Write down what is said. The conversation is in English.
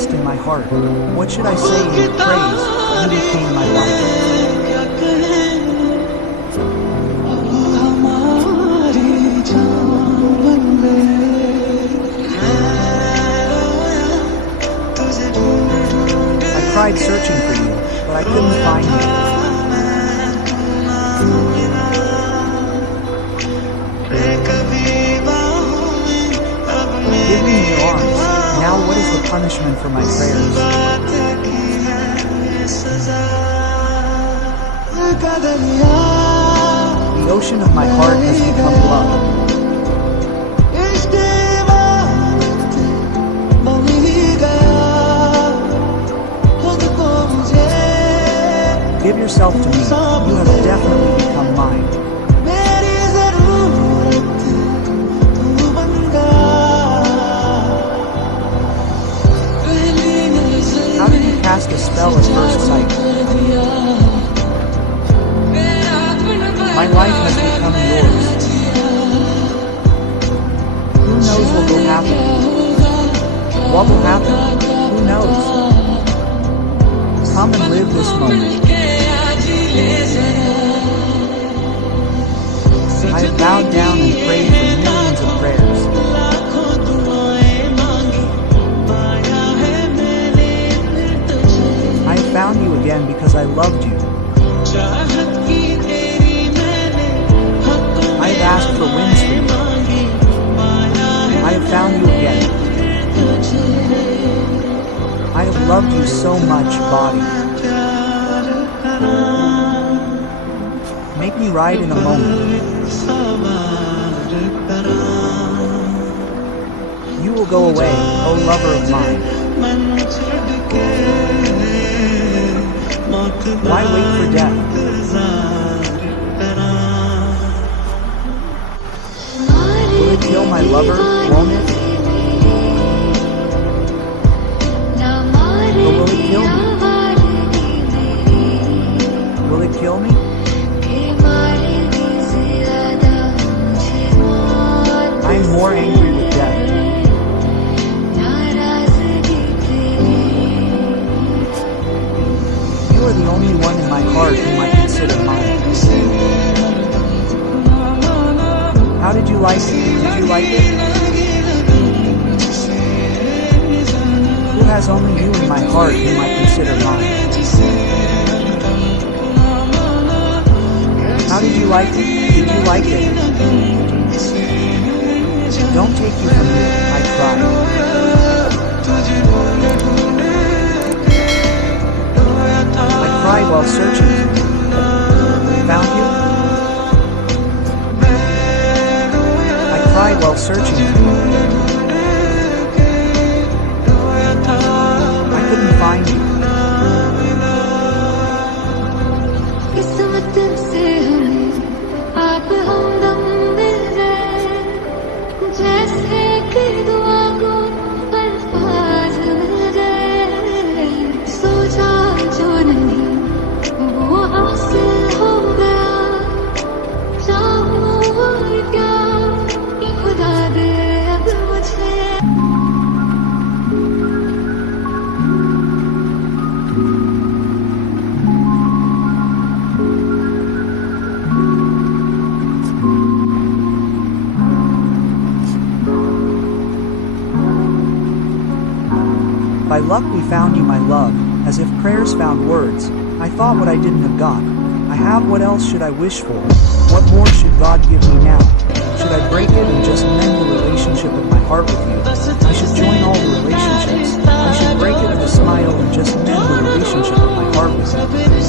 rest in my heart. What should I say in your praise? You became my life. I tried searching for you, but I couldn't find you. Give me your arms. Now what is the punishment for my prayers? The ocean of my heart has become love. Give yourself to me. You have definitely become mine. How did you cast a spell at first sight? My life has become yours. Who knows what will happen? What will happen? Who knows? Come and live this moment. I have bowed down and prayed for millions of prayers. I have found you again because I loved you. I have asked for winds for you. I have found you again. I have loved you so much, body. Make me ride in a moment. You will go away, O lover of mine. Why wait for death? Will it kill my lover, won't it? Or will it kill me? Will it kill me? I am more angry with death. You are the only one in my heart whom I consider mine. How did you like it? Did you like it? Who has only you in my heart whom I consider mine? How did you like it? Did you like it? Don't take you from me, I cried. I cried while searching for you. Found you? I cried while searching for you. I couldn't find you. By luck we found you, my love, as if prayers found words. I thought what I didn't have got. I have, what else should I wish for? What more should God give me now? Should I break it and just mend the relationship of my heart with you? I should join all the relationships. I should break it with a smile and just mend the relationship of my heart with you.